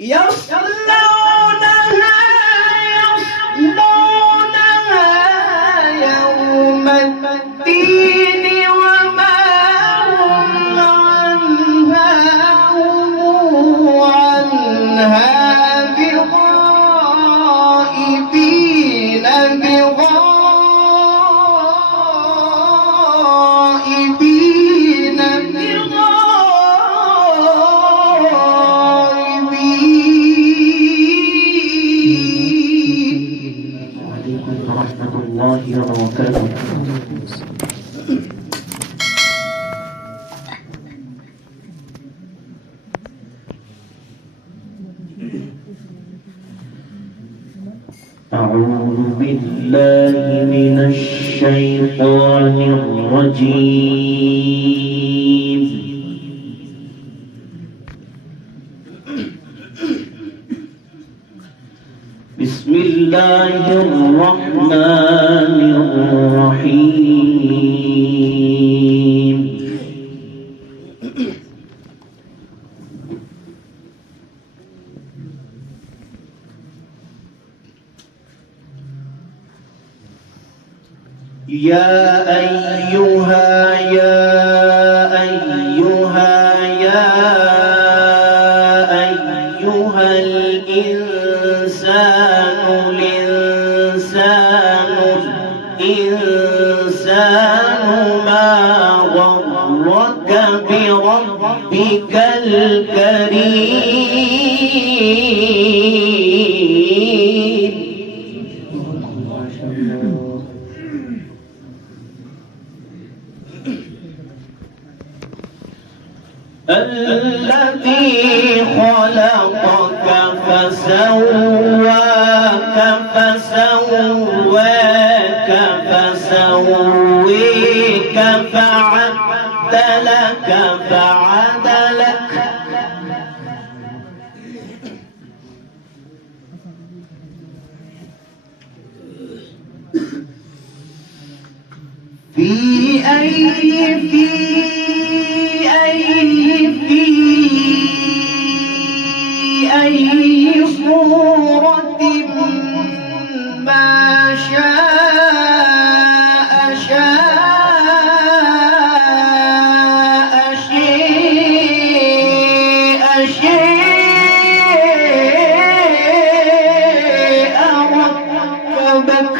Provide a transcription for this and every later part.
يصلونها يوم الدين وما هم عنها بغائبين ورحمة الله وبركاته. أعوذ بالله من الشيطان الرجيم. بسم الله الرحمن الرحيم. يا أيها الإنسان ما غرك بربك الكريم. الذي خلقك فسواك فسويك فعدلك في أي صورة ما شاء ركبك.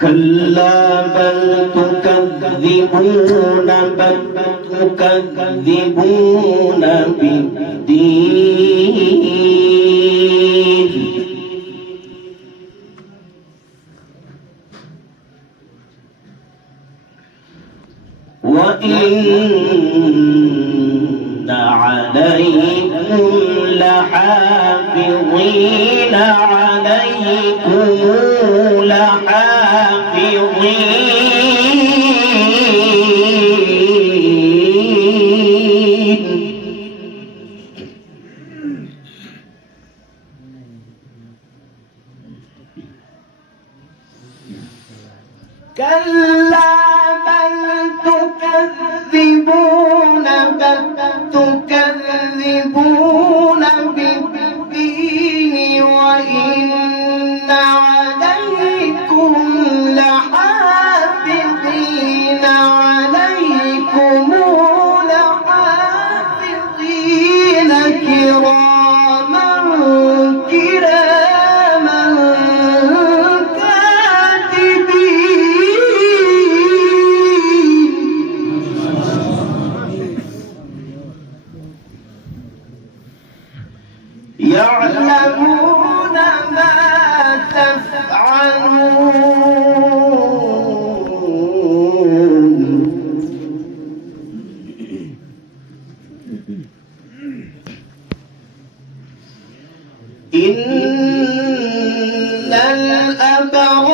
كلا بل تكذبون بالدين وإن عليكم لحافظين كلا بل تكذبون بالدين وإن عليكم لحافظين كراما يعلمون ما تفعلون. إن الأبرار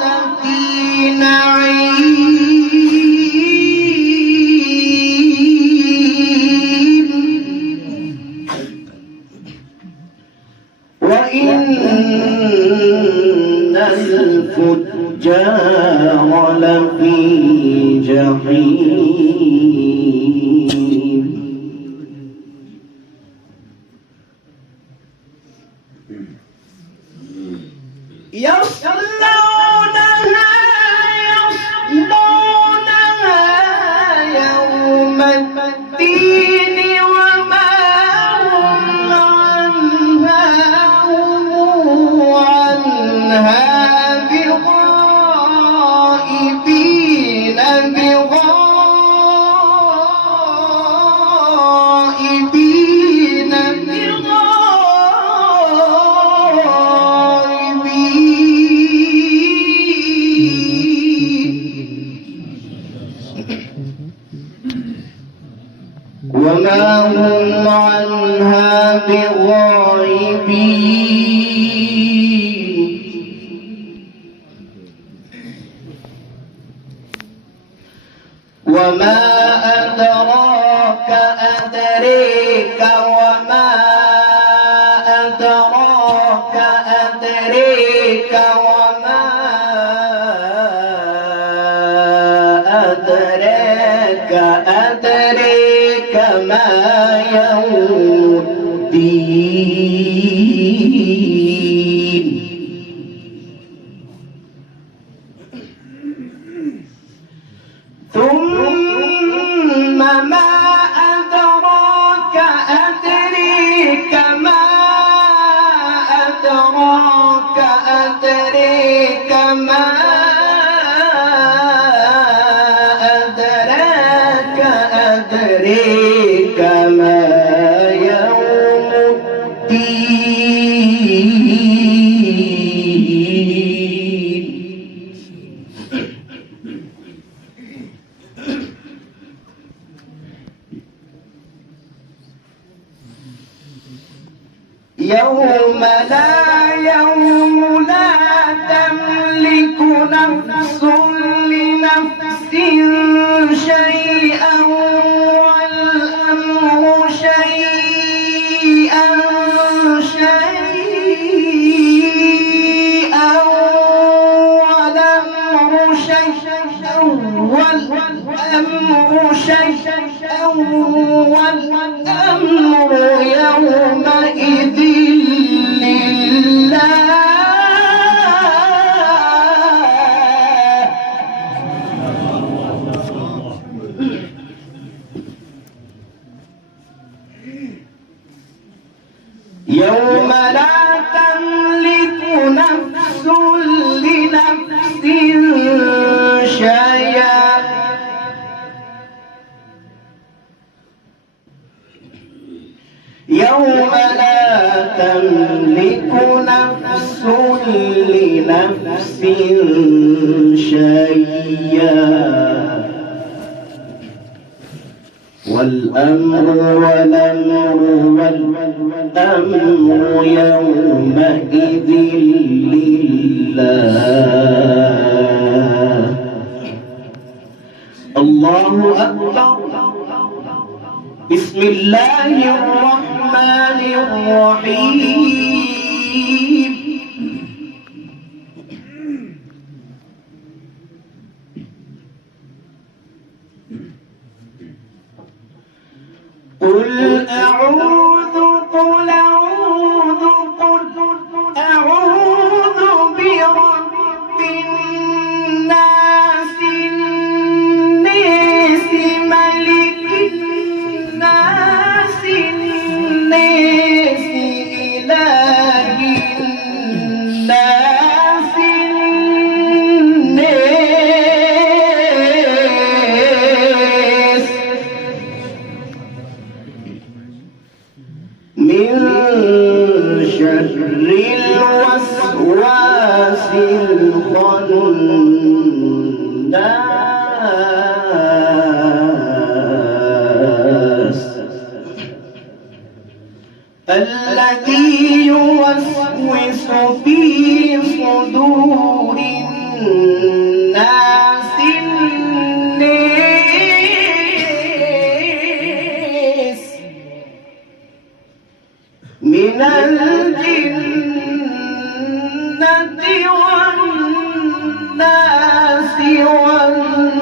لفي نعيم الفجار لفي جحيم يصلونها يوم الدين وما هم عنها بغائبين وما هم عنها بغائبين وما أدراك أدريك وما أدراك أدريك وما أدراك أدريك ما يوم الدين ثم ما أدراك أدريك ما أدراك أدريك ما أدراك أدريك ما يوم الدين يوم لا تملك نفس لنفس شيئا والأمر شيئا والأمر يومئذ لله يوم لا تملك نفس لنفس شيئا يوم لا تملك نفس لنفس شيئا والأمر يومئذ لله الله أكبر بسم الله الرحمن الرحيم قل أعوذ برب الناس الناس ملك الناس الناس إله الناس الناس من شر الوسواس الخناس الذي يوسوس في صدور الناس من الجنة والناس والناس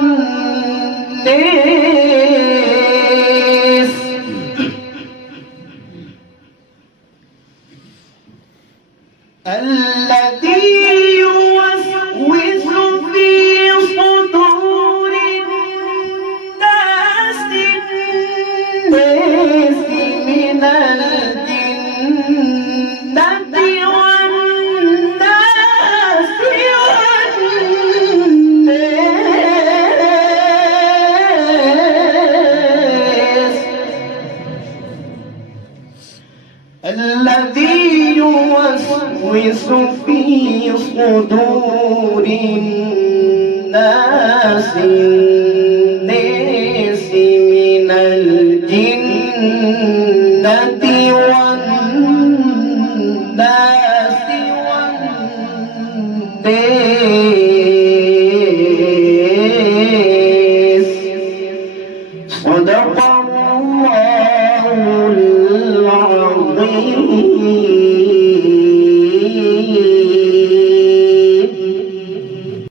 الذي يوسوس في صدور الناس من الجنة والناس الذي يوسوس في صدور الناس من الجنة والناس والناس صدق الله العظيم.